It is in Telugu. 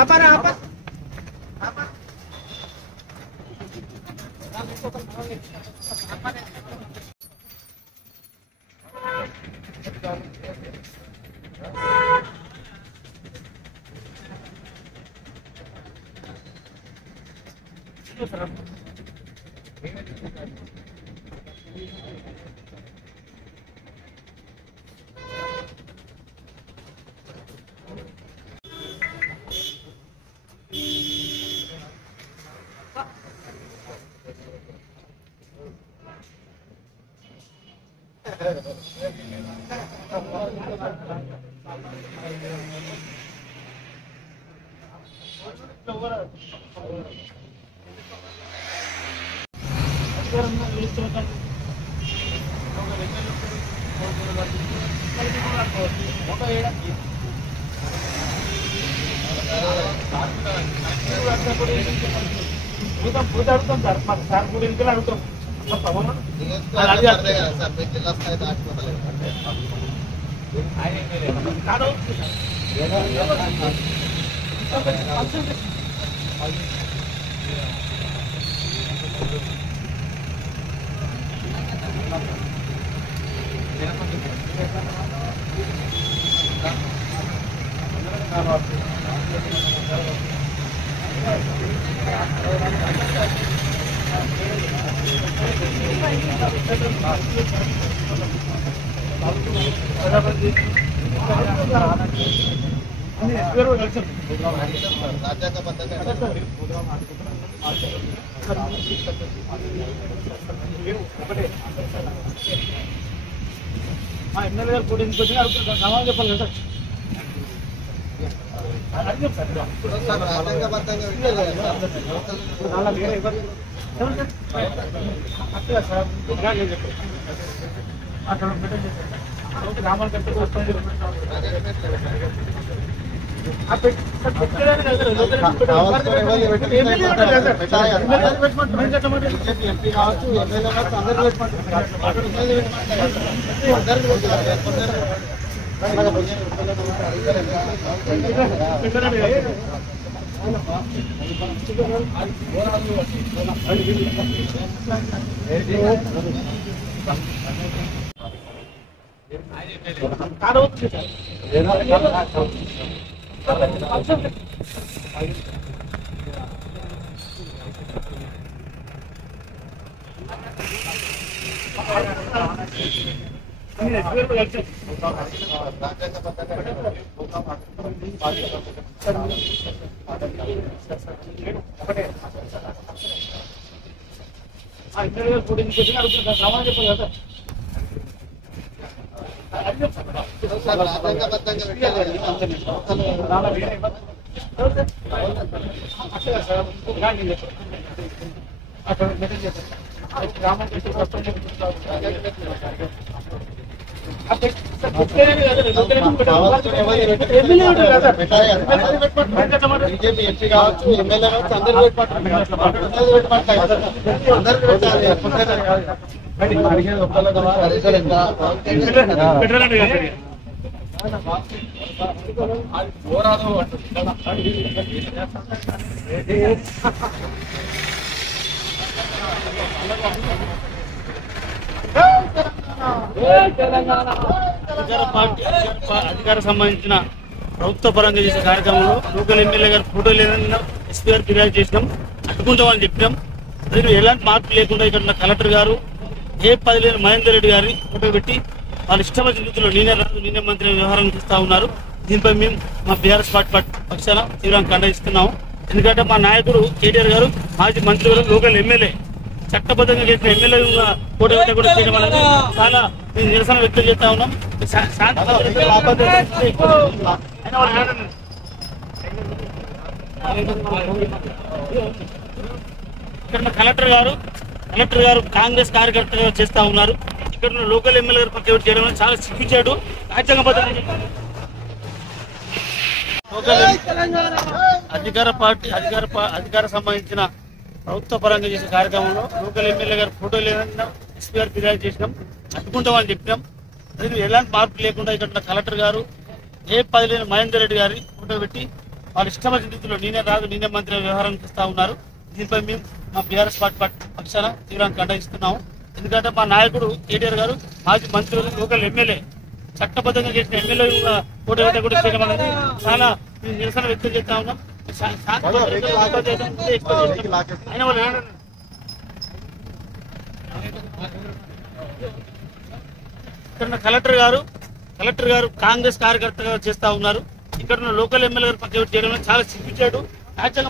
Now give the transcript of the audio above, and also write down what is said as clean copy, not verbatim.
ఆపరా ఆప సార్ మూడు ఇంటికి అడుగుతాం ఎమ్మెల్యే గారు కూడా ఇంటికి వచ్చి సమాధానం చెప్పాలి కదా గ్రామాల కట్టి వస్తుంది సమాధానం చెప్పాలి కదా గ్రామం బీజేపీ ఎంపీ కావచ్చు ఎమ్మెల్యే కావచ్చు అందరూ అధికార సంబంధించిన ప్రభుత్వ పరంగా చేసే కార్యక్రమంలో లోకల్ ఎమ్మెల్యే గారు ఫోటో లేదని ఎస్పీ గారు ఫిర్యాదు చేసినాం, అడ్డుకుంటామని చెప్పినాం. అదే ఎలాంటి మార్పు లేకుండా ఇక్కడ ఉన్న కలెక్టర్ గారు ఏ10 లేని మహేందర్ రెడ్డి గారిని ఫోటో పెట్టి వాళ్ళ ఇష్టమైన రీతిలో నేనే రాజు నేనే మంత్రి వ్యవహారం చేస్తా ఉన్నారు. దీనిపై మేము మా బీఆర్ఎస్ పార్టీ పక్షాన తీవ్రంగా ఖండిస్తున్నాము. ఎందుకంటే మా నాయకుడు కేటీఆర్ గారు మాజీ మంత్రి గారు లోకల్ ఎమ్మెల్యే చట్టబద్ధంగా చేసిన ఎమ్మెల్యే ఫోటో కూడా చేయడం వల్ల చాలా మేము నిరసన వ్యక్తం చేస్తా ఉన్నాం. ఇక్కడ కలెక్టర్ గారు కాంగ్రెస్ కార్యకర్తగా చేస్తా ఉన్నారు. ఇక్కడ లోకల్ ఎమ్మెల్యే గారు పక్క చేయడం వల్ల చాలా సిగ్గుచాడు. రాజ్యాంగబద్ధంగా అధికార సంబంధించిన ప్రభుత్వ పరంగా చేసే కార్యక్రమంలో లోకల్ ఎమ్మెల్యే గారు ఫోటో లేదని ఎస్పీ గారు ఫిర్యాదు చేసినాం, అడ్డుకుంటామని చెప్పినాం. అదే ఎలాంటి మార్పు లేకుండా ఇక్కడ ఉన్న కలెక్టర్ గారు ఏ10 లేని మహేందర్ రెడ్డి గారిని ఫోటో పెట్టి వాళ్ళు ఇష్టమైన రీతిలో నేనే రాదు నేనే మంత్రి వ్యవహారం ఇస్తా ఉన్నారు. దీనిపై మేము మా బీఆర్ఎస్ పార్టీ పక్షాన తీవ్రంగా ఖండిస్తున్నాము. ఎందుకంటే మా నాయకుడు కేటీఆర్ గారు మాజీ మంత్రులు లోకల్ ఎమ్మెల్యే చట్టబద్ధంగా చేసిన ఎమ్మెల్యే పోటీ కూడా చేయడం అనేది చాలా నిరసన వ్యక్తం చేస్తా ఉన్నాం. అయినా వాళ్ళు ఇక్కడ కలెక్టర్ గారు కాంగ్రెస్ కార్యకర్తగా చేస్తా ఉన్నారు. ఇక్కడ లోకల్ ఎమ్మెల్యే గారు పక్క చేయడం చాలా సిగ్గుచేటు. రాజ్యాంగ